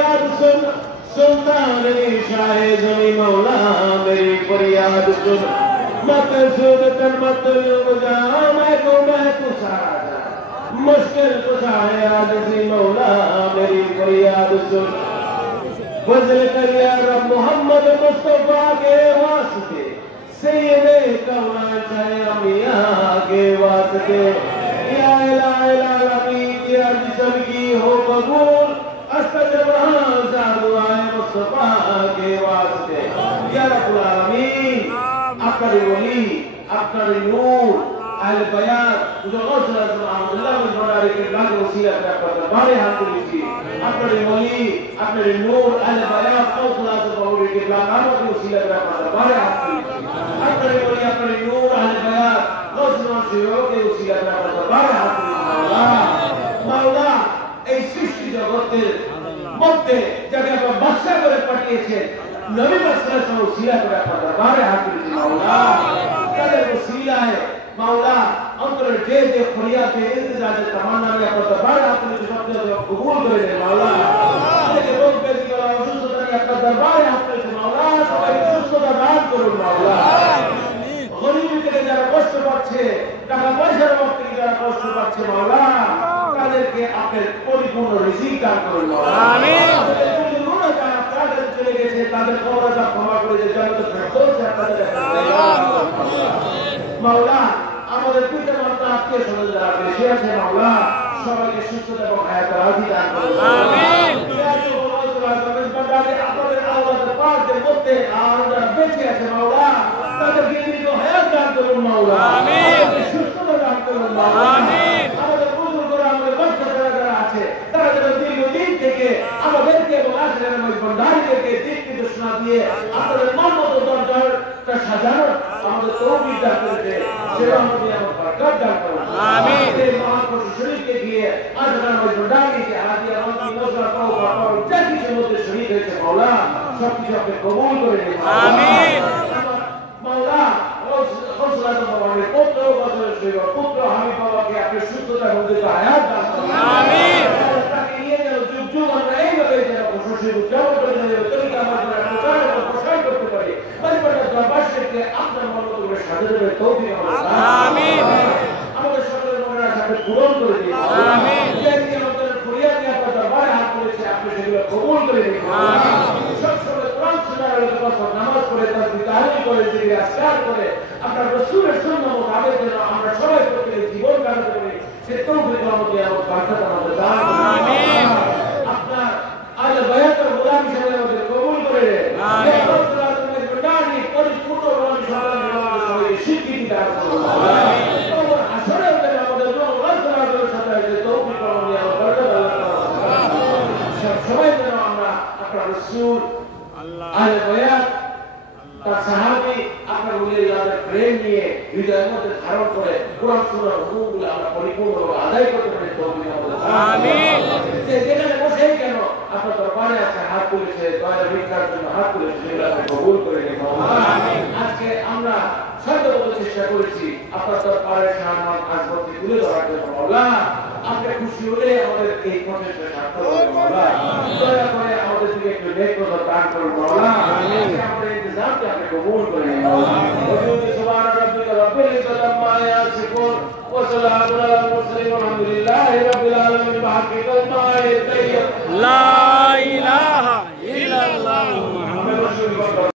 फरियाद सुन सुल्तान शाह जमी मौला मेरी फरियाद सुन मत सुन तन मत मुझा मैं तू सारा मुश्किल कुशाए आज सी मौला मेरी फरियाद सुन फजल कर या रब मोहम्मद मुस्तफा के वास्ते सैयदे कौनाइन चाहे अमिया के वास्ते या इलाहा अमीन या सबकी हो कबूल अस्तजबहा दुआए मुस्तफा के वास्ते या रब्बुल आलमीन आपका वली आपका नूर अहले बयान जो गौस अब्दुल्लाह बिन बंडारी के लाख वसीला पर दरबार हाथ लीजिए अपने वली अपने नूर अहले बयान गौस अब्दुल्लाह के लाख की वसीला पर दरबार हाथ लीजिए अपने वली अपने नूर अहले बयान गौस नूर के वसीला पर दरबार हाथ लीजिए मौला এই সৃষ্টি জগতের মধ্যে যাকে আমরা বাদশা করে পাঠিয়েছেন নবী রাসূলের সঙ্গে ওসিলা করে আপনার দরবারে হাত তুলেছি মাওলা তাদের ওসিলায় মাওলা অন্তরের যে ফরিয়াদে ইন্তজারে তামান্না নিয়ে আপনার দরবারে হাত তুলেছি সবচেয়ে কবুল করে নেন মাওলা আমাদেরকে রোগ ব্যাধি করা অসুস্থতা নিয়ে আপনার দরবারে হাত তুলেছি মাওলা সবাইকে সুস্থতা দান করুন মাওলা গরিব থেকে যারা কষ্ট পাচ্ছে টাকা পয়সার অভাব থেকে যারা কষ্ট পাচ্ছে মাওলা তাদেরকে আপনার পরিপূর্ণ রিজিক দান করুন আমিন আমাদের গুনাহ যারা আপনাদের চলে গেছে তাদের কবরটা ক্ষমা করে দিয়ে জান্নাতে ফেরদৌসে আপনাদের মাওলা আমাদের পিতামাতা আত্মীয় স্বজন যারা বেঁচে আছে মাওলা সবাইকে সুস্থতা এবং হায়াত রাজি দান করুন আমিন আপনাদের আওলাদের পাকদের মধ্যে আর যারা বেঁচে আছে মাওলা তাদেরকে দীর্ঘ হায়াত দান করুন মাওলা আমিন সুস্থতা দান করুন মাওলা আমিন তারা যেন দীর্ঘদিন থেকে আমাদেরকে এবং আখেরাতের ভণ্ডারীদেরকে দিক নির্দেশনা দিয়ে আপনাদের মন মতো দরজাটা সাজানোর আমাদের তৌফিক দান করেছে সেটা আমাদের আমার বরকত দান করুন আমিন এই মহাপুরুষ শরীফকে দিয়ে আখেরাতের ভণ্ডারীকে হাদিয়া মন্ত্রী নজর তওবা যা কিছু মধ্যে শরীক হয়েছে মাওলা সবকিছু আপনি কবুল করে নিন আমিন মাওলা পুত্র পুত্র হাবিব বাবাকে আপনি সুস্থতা এবং হায়াত দান করুন আমিন তাকে নিয়ে যেন যুগ যুগ আমরা এইভাবে যেন খুশি উদযাপন করে তরিকা আমাদের প্রচার এবং প্রসার করতে পারি পরিবারের দরবারকে আপনার মতো করে সাজানোর তৌফিক আমিন আমাদের সকলের মনের আশা পূরণ করে দিন আমিন যে আমাদের ফরিয়াদ নিয়ে আপনার দরবারে হাত তুলেছে আপনি সেগুলো কবুল করে দিন আমিন সবসময় কোরআন শোনার নামাজ পড়ে তাসবিহ তাহলিল করে জিকির আজকার করে আপনার রাসূলের সুন্নাহ মোতাবেক যেন আমরা সবাই প্রত্যেক জীবন কাটাতে পারি সে তৌফিক আমাদের এবং বরকত আমাদের দান করুন আমিন আপনার আলে বায়াতের গোলাম হিসেবে আমাদের কবুল করে আমিন রাসূলের বন্দানি পরিপূর্ণ গোলাম হিসেবে স্বীকৃতি দান করুন আমিন তোমার আসলে আমাদের জন্য রাসূলের সাথে তৌফিক আমাদের এবং বরকত আল্লাহ সবাই যেন আমরা আপনার রাসূল আলে বায়াত তার সাহাবী আপনার উলিয়াদের প্রেম নিয়ে হৃদয়ের মধ্যে ধারণ করে কোরআন সুন্নাহর হুকুমগুলো আমরা পরিপূর্ণভাবে আদায় করতে পারি তৌফিক আমাদের আমিন যেখানে বসেই কেন আপনার দরবারে আজকে হাত তুলেছে দয়ার ভিক্ষার জন্য হাত তুলেছে সেগুলো আপনি কবুল করে নিন আমিন আজকে আমরা সাধ্যমতো চেষ্টা করেছি আপনার দরবারে সম্মান আজমতকে তুলে ধরার জন্য আল্লাহ আপনি খুশি হলে আমাদের এই প্রচেষ্টা সার্থক হবে মাওলা দয়া করে আমাদের দিকে একটু নেককার দান করুন মাওলা আমিন আমাদের ইন্তজামকে আপনি কবুল করে নিন ওয়া সুবহান রাব্বিকা রাব্বিল ইজ্জাতি আম্মা ইয়াসিফুন ওয়া সালামুন আলাল মুরসালিন ওয়া আলহামদুলিল্লাহি রাব্বিল আলামিন বিহাক্কি কালিমাতিহি লা